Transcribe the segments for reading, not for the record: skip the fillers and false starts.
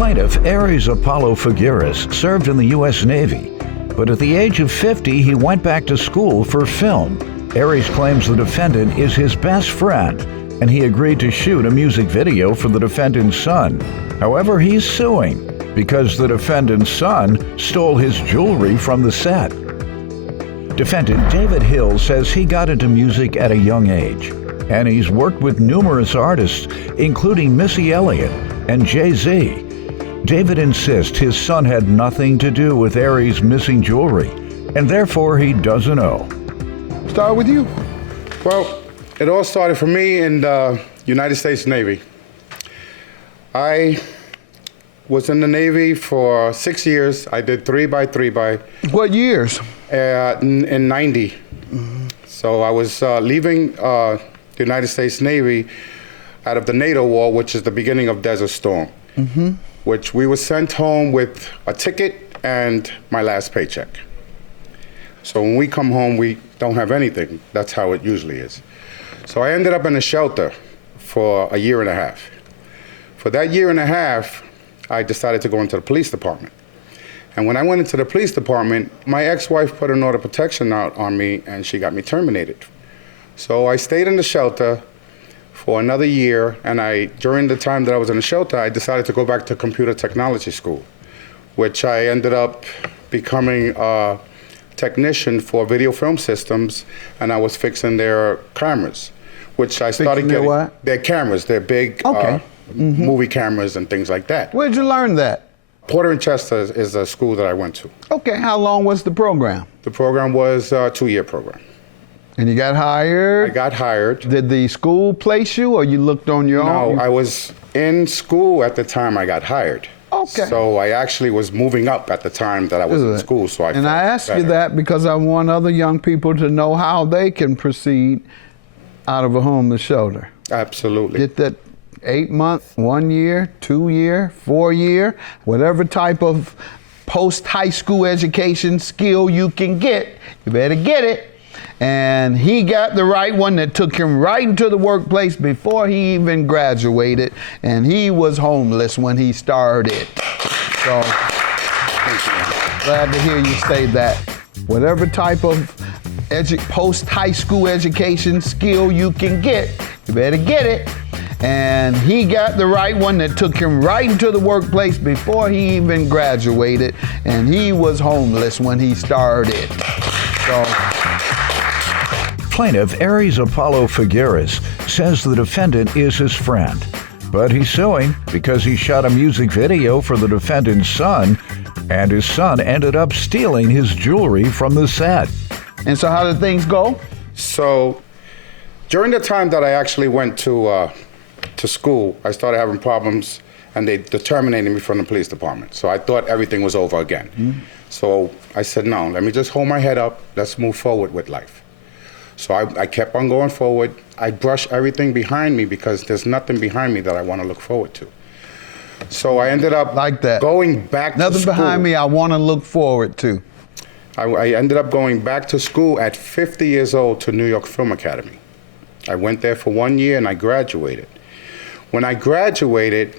Plaintiff Aries Apollo Figueres served in the U.S. Navy, but at the age of 50, he went back to school for film. Aries claims the defendant is his best friend, and he agreed to shoot a music video for the defendant's son. However, he's suing because the defendant's son stole his jewelry from the set. Defendant David Hill says he got into music at a young age, and he's worked with numerous artists, including Missy Elliott and Jay-Z. David insists his son had nothing to do with Aries' missing jewelry, and therefore he doesn't know. Start with you. Well, it all started for me in the United States Navy. I was in the Navy for 6 years. I did 3x3x. What years? In 90. Mm-hmm. So I was leaving the United States Navy out of the NATO war, which is the beginning of Desert Storm, Mm-hmm. which we were sent home with a ticket and my last paycheck. So when we come home, we don't have anything. That's how it usually is. So I ended up in a shelter for a year and a half. For that year and a half, I decided to go into the police department. And when I went into the police department, my ex-wife put an order of protection out on me and she got me terminated. So I stayed in the shelter for another year, and during the time that I was in the shelter, I decided to go back to computer technology school, which I ended up becoming a technician for video film systems, and I was fixing their cameras, which I started Fixing their what? Their cameras, their big Okay. movie cameras and things like that. Where'd you learn that? Porter and Chester is a school that I went to. Okay, how long was the program? The program was a 2-year program. And you got hired? I got hired. Did the school place you, or you looked on your own? No, I was in school at the time I got hired. Okay. So I actually was moving up at the time that I was in school, so I And felt I ask you better. that because I want other young people to know how they can proceed out of a homeless shelter. Absolutely. Get that 8-month, 1 year, 2 year, 4 year, whatever type of post-high school education skill you can get, you better get it. And he got the right one that took him right into the workplace before he even graduated, and he was homeless when he started. So, glad to hear you say that. Whatever type of post-high school education skill you can get, you better get it. And he got the right one that took him right into the workplace before he even graduated, and he was homeless when he started. So, Plaintiff Aries Apollo Figueres says the defendant is his friend, but he's suing because he shot a music video for the defendant's son, and his son ended up stealing his jewelry from the set. and so how did things go? So during the time that I actually went to school, I started having problems, and they terminated me from the police department. So I thought everything was over again. Mm-hmm. So I said, no, let me just hold my head up. Let's move forward with life. So I kept on going forward. I brushed everything behind me because there's nothing behind me that I want to look forward to. So I ended up Like that. going back to Nothing school. behind me I want to look forward to. I ended up going back to school at 50 years old to New York Film Academy. I went there for 1 year and I graduated. When I graduated,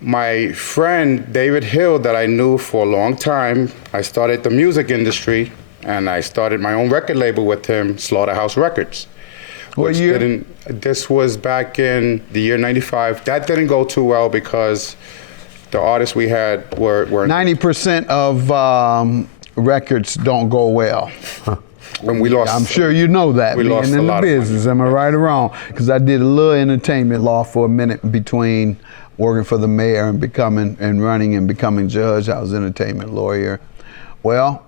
my friend David Hill that I knew for a long time, I started the music industry and I started my own record label with him, Slaughterhouse Records. What year? This was back in the year 95. That didn't go too well because the artists we had were 90% of records don't go well. and we lost. I'm sure you know that, We being lost a in the lot of business. Am I right or wrong? Because I did a little entertainment law for a minute between working for the mayor and running and becoming judge. I was an entertainment lawyer. Well,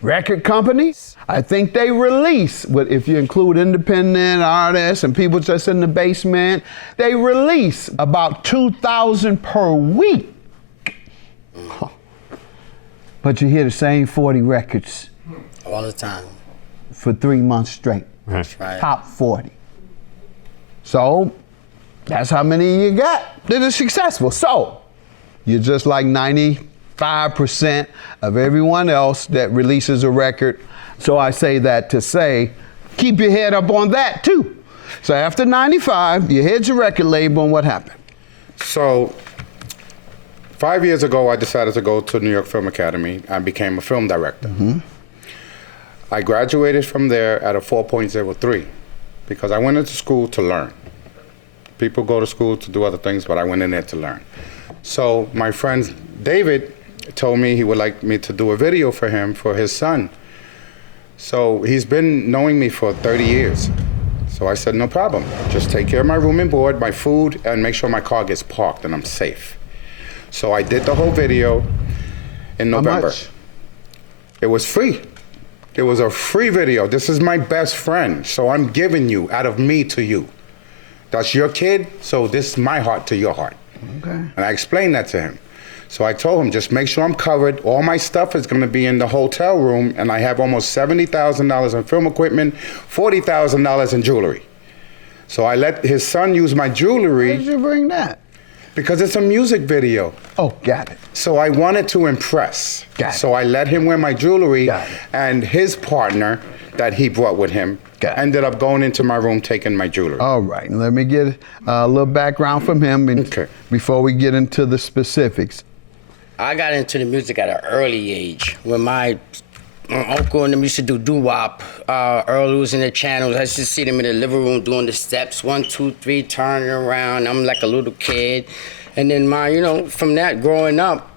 record companies, I think they release, if you include independent artists and people just in the basement, they release about 2,000 per week. But you hear the same 40 records All the time. for 3 months straight. That's right. Top 40. So that's how many you got that are successful. So you're just like 95% of everyone else that releases a record. So I say that to say, keep your head up on that too. So after 95, you hit your record label, and what happened? So 5 years ago, I decided to go to New York Film Academy and became a film director. I graduated from there at a 4.03 because I went into school to learn. People go to school to do other things, but I went in there to learn. So my friend David told me he would like me to do a video for him for his son. So he's been knowing me for 30 years. So I said, no problem. Just take care of my room and board, my food, and make sure my car gets parked and I'm safe. So I did the whole video in November. How much? It was free. It was a free video. This is my best friend, so I'm giving you out of me to you. That's your kid, so this is my heart to your heart. Okay. And I explained that to him. So I told him, just make sure I'm covered. All my stuff is gonna be in the hotel room, and I have almost $70,000 in film equipment, $40,000 in jewelry. So I let his son use my jewelry. Why did you bring that? Because it's a music video. Oh, got it. So I wanted to impress. Got it. So I let him wear my jewelry, Got it. and his partner that he brought with him Got it. ended up going into my room taking my jewelry. All right, let me get a little background from him Okay. before we get into the specifics. I got into the music at an early age when my uncle and them used to do doo-wop. Earl was in the channels. I used to see them in the living room doing the steps, 1, 2, 3, turning around. I'm like a little kid. And then from that growing up,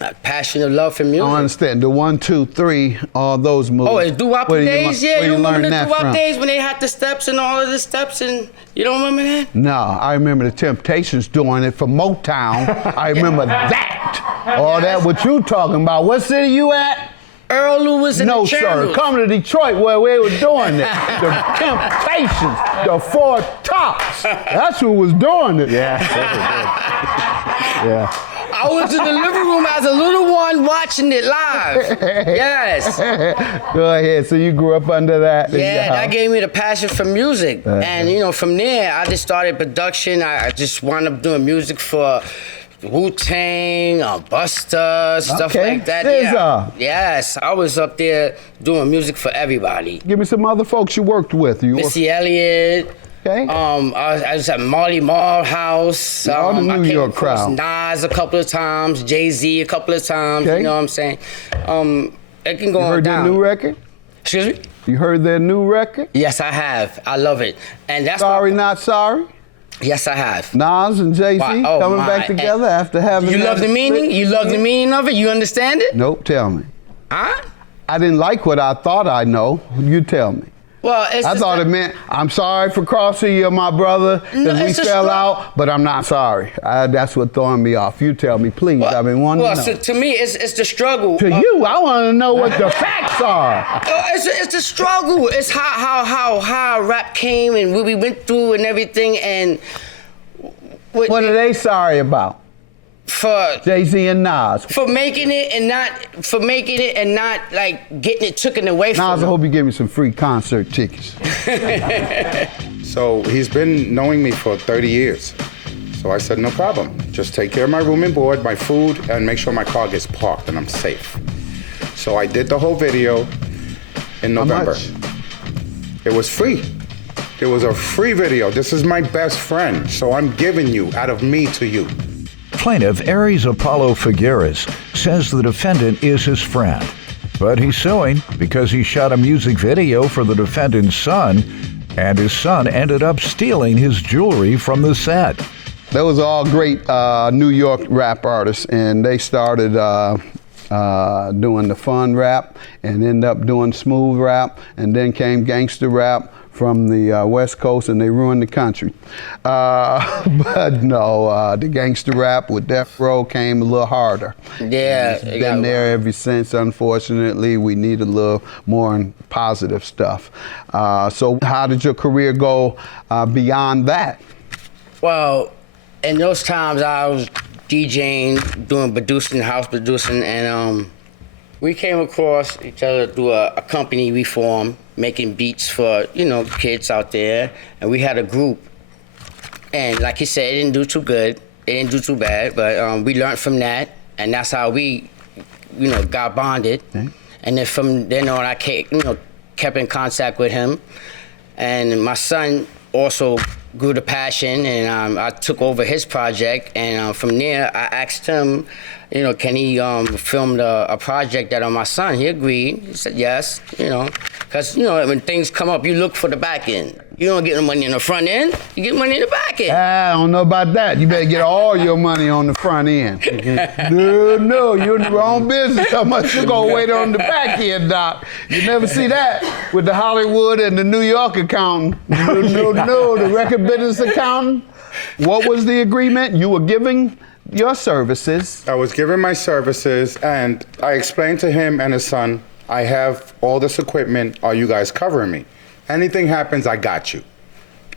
a passion of love for music. I don't understand. The 1, 2, 3, all those moves. Oh, it's doo-wop days? Yeah, where you remember learn the that doo-wop from? days when they had the steps and all of the steps and you don't remember that? No, I remember the Temptations doing it for Motown. I remember that. All that what you talking about. What city you at? Earl was in No, the channels. sir. Come to Detroit where we were doing it. The Temptations, the Four Tops. That's who was doing it. Yeah. Yeah. I was in the living room as a little one watching it live. Yes. Go ahead. So you grew up under that? Yeah, that gave me the passion for music. And, from there, I just started production. I just wound up doing music for Wu-Tang, Busta, stuff Okay. like that. SZA. Yes, I was up there doing music for everybody. Give me some other folks you worked with. Missy Elliott. Okay. I was at Marley Marl House. All the New I came York across crowd. Nas a couple of times, Jay-Z a couple of times. Okay. You know what I'm saying? It can go You on heard down. their new record? Excuse me? You heard their new record? Yes, I have. I love it. And that's Sorry, Not Sorry? Yes, I have. Nas and Jay-Z Wow, oh coming my. back together after having You love that the meaning? split? You love the meaning of it? You understand it? Nope, tell me. Huh? I didn't like what I thought I know. You tell me. Well, it's I just thought that- it meant, I'm sorry for crossing you, my brother, No, because we it's a fell struggle. out, but I'm not sorry. That's what throwing me off. You tell me, please. Well, I've been wanting well, to know. so to me, it's the struggle. To you, I want to know what the facts are. It's the struggle. It's how rap came and what we went through and everything. And What are they sorry about? for Jay-Z and Nas. making it and not like getting it taken away from Nas, I them. hope you give me some free concert tickets. So he's been knowing me for 30 years. So I said, no problem. Just take care of my room and board, my food, and make sure my car gets parked and I'm safe. So I did the whole video in How November. much? It was free. It was a free video. This is my best friend, so I'm giving you out of me to you. Plaintiff Aries Apollo Figueres says the defendant is his friend, but he's suing because he shot a music video for the defendant's son, and his son ended up stealing his jewelry from the set. Those are all great New York rap artists, and they started doing the fun rap and ended up doing smooth rap, and then came gangster rap from the West Coast, and they ruined the country. But no, the gangster rap with Death Row came a little harder. Yeah, It's it been got- there ever since. Unfortunately, we need a little more positive stuff. So how did your career go beyond that? Well, in those times I was DJing, doing producing, house producing, and we came across each other through a company we formed, making beats for, kids out there. And we had a group. And like he said, it didn't do too good. It didn't do too bad, but we learned from that. And that's how we, got bonded. Okay. And then from then on, I kept in contact with him. And my son also grew the passion, and I took over his project. And from there, I asked him, you know, can he film a project that on my son? He agreed. He said yes, you know, because, you know, when things come up, you look for the back end. You don't get the money in the front end, you get money in the back end. I don't know about that. You better get all your money on the front end. No, you're in the wrong business. How much you gonna wait on the back end, Doc? You never see that with the Hollywood and the New York accountant. No, the record business accountant. What was the agreement? You were giving your services. I was giving my services, and I explained to him and his son, I have all this equipment. Are you guys covering me? Anything happens, I got you.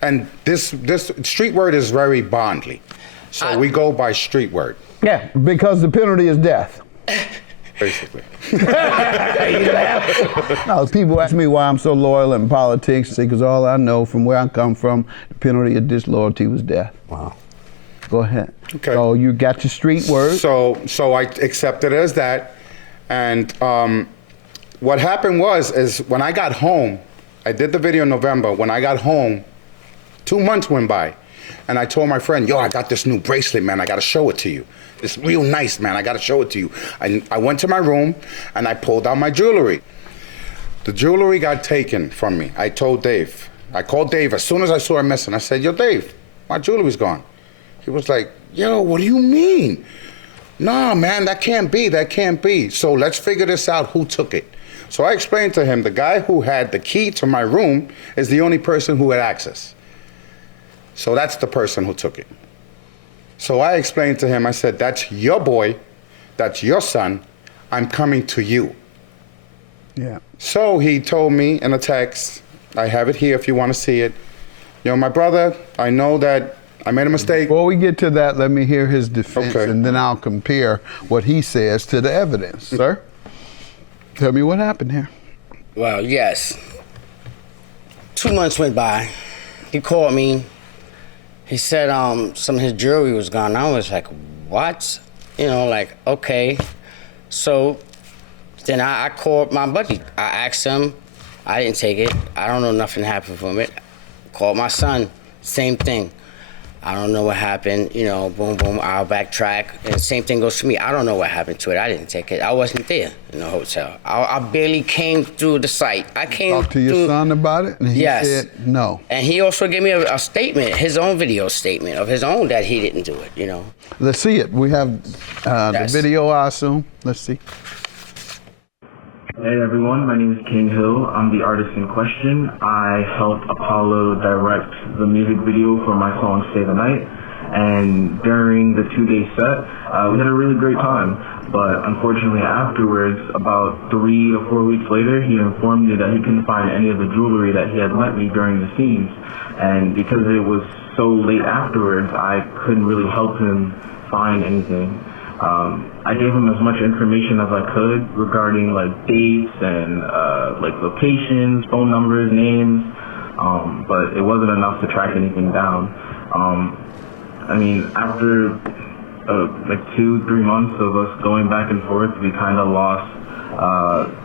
And this street word is very bondly. So we go by street word. Yeah, because the penalty is death. Basically. No, people ask me why I'm so loyal in politics, because all I know from where I come from, the penalty of disloyalty was death. Wow. Go ahead. Okay. So you got your street word. So I accepted it as that. And what happened is when I got home, I did the video in November. When I got home, 2 months went by, and I told my friend, yo, I got this new bracelet, man. I got to show it to you. It's real nice, man. I got to show it to you. I went to my room, and I pulled out my jewelry. The jewelry got taken from me. I told Dave. I called Dave as soon as I saw him missing. I said, yo, Dave, my jewelry's gone. He was like, yo, what do you mean? Nah, man, that can't be. That can't be. So let's figure this out. Who took it? So I explained to him, the guy who had the key to my room is the only person who had access. So that's the person who took it. So I explained to him, I said, that's your boy, that's your son, I'm coming to you. Yeah. So he told me in a text, I have it here if you want to see it. You know, my brother, I know that I made a mistake. Before we get to that, let me hear his defense, Okay. and then I'll compare what he says to the evidence. Sir, tell me what happened here. Well, yes. 2 months went by. He called me. He said some of his jewelry was gone. I was like, what? You know, like, okay. So then I called my buddy. I asked him. I didn't take it. I don't know nothing happened from it. Called my son. Same thing. I don't know what happened, you know, boom, boom, I'll backtrack. And the same thing goes to me. I don't know what happened to it. I didn't take it. I wasn't there in the hotel. I barely came through the site. I came Talk to your son about it, and he Yes. said no. And he also gave me a statement, his own video statement of his own that he didn't do it, you know. Let's see it. We have the Yes. video, I assume. Let's see. Hey everyone, my name is King Hill. I'm the artist in question. I helped Apollo direct the music video for my song Stay the Night. And during the 2-day set, we had a really great time. But unfortunately afterwards, about 3 to 4 weeks later, he informed me that he couldn't find any of the jewelry that he had lent me during the scenes. And because it was so late afterwards, I couldn't really help him find anything. I gave him as much information as I could regarding like dates and like locations, phone numbers, names, but it wasn't enough to track anything down. I mean, after like 2-3 months of us going back and forth, we kind of lost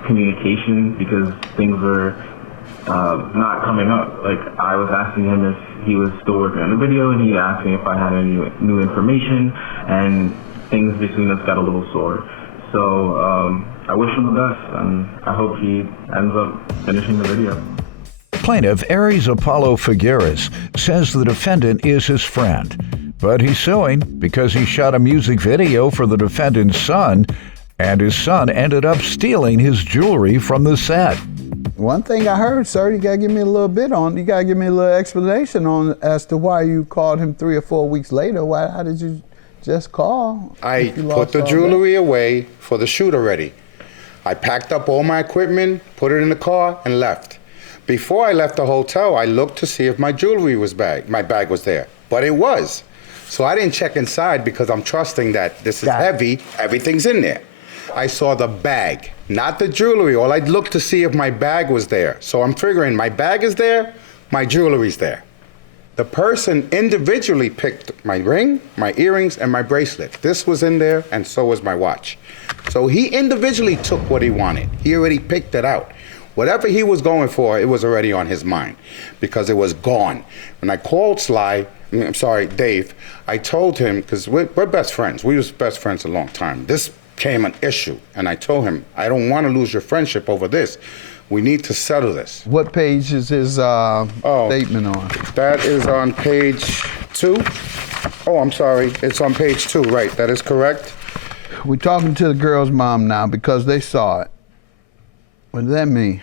communication because things were not coming up. Like I was asking him if he was still working on the video, and he asked me if I had any new information, and things between us got a little sore. So I wish him the best, and I hope he ends up finishing the video. Plaintiff Aries Apollo Figueres says the defendant is his friend, but he's suing because he shot a music video for the defendant's son, and his son ended up stealing his jewelry from the set. One thing I heard, sir, you gotta give me a little bit on, you gotta give me a little explanation on as to why you called him 3 or 4 weeks later. How did you just call? I put the jewelry away for the shoot already. I packed up all my equipment, put it in the car, and left. Before I left the hotel, I looked to see if my jewelry was my bag was there, but it was. So I didn't check inside because I'm trusting that this is heavy, everything's in there. I saw the bag, not the jewelry. All I looked to see if my bag was there. So I'm figuring my bag is there, my jewelry's there. The person individually picked my ring, my earrings, and my bracelet. This was in there, and so was my watch. So he individually took what he wanted. He already picked it out. Whatever he was going for, it was already on his mind because it was gone. When I called Dave, I told him, because we're best friends. We was best friends a long time. This became an issue, and I told him, I don't want to lose your friendship over this. We need to settle this. What page is his statement on? That is on page 2. Oh, I'm sorry. It's on page 2, right. That is correct. We're talking to the girl's mom now because they saw it. What does that mean?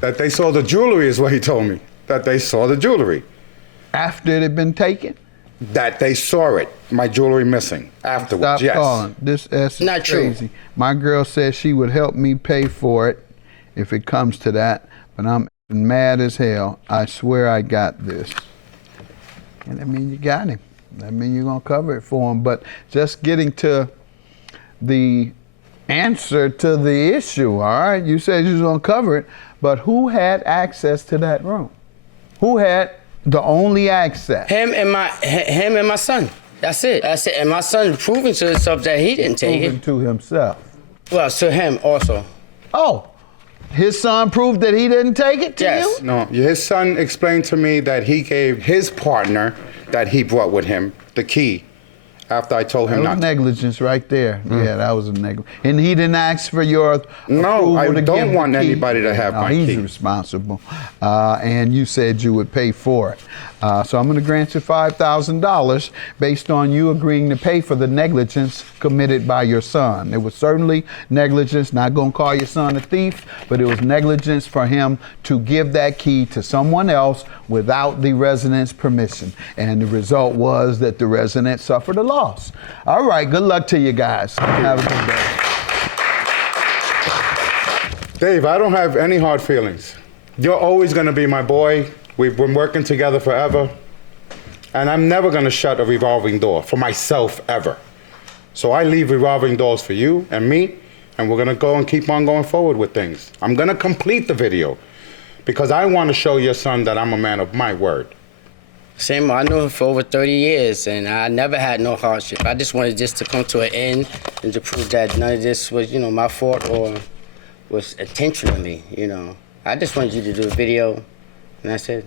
That they saw the jewelry is what he told me. That they saw the jewelry. After it had been taken? That they saw it, my jewelry missing, afterwards. Stop yes. calling. This is Not crazy. true. My girl said she would help me pay for it if it comes to that, but I'm mad as hell. I swear I got this. And that means you got him. That means you're gonna cover it for him. But just getting to the answer to the issue, all right? You said you was gonna cover it, but who had access to that room? Who had the only access? Him and my son. That's it. That's it. And my son proving to himself that he didn't take Proven it. to himself. Well, to him also. Oh, his son proved that he didn't take it to Yes. you? No, his son explained to me that he gave his partner that he brought with him the key after I told him That not was to. negligence right there. Yeah, that was a negligence. And he didn't ask for your No, approval I to don't give the want key? anybody to have No, my he's key. responsible. And you said you would pay for it. So I'm going to grant you $5,000 based on you agreeing to pay for the negligence committed by your son. It was certainly negligence, not going to call your son a thief, but it was negligence for him to give that key to someone else without the resident's permission. And the result was that the resident suffered a loss. All right, good luck to you guys. Have a good day. Dave, I don't have any hard feelings. You're always going to be my boy. We've been working together forever. And I'm never going to shut a revolving door for myself ever. So I leave revolving doors for you and me, and we're going to go and keep on going forward with things. I'm going to complete the video because I want to show your son that I'm a man of my word. Same, I knew him for over 30 years, and I never had no hardship. I just wanted this to come to an end and to prove that none of this was, my fault or was intentionally, I just wanted you to do a video, and that's it.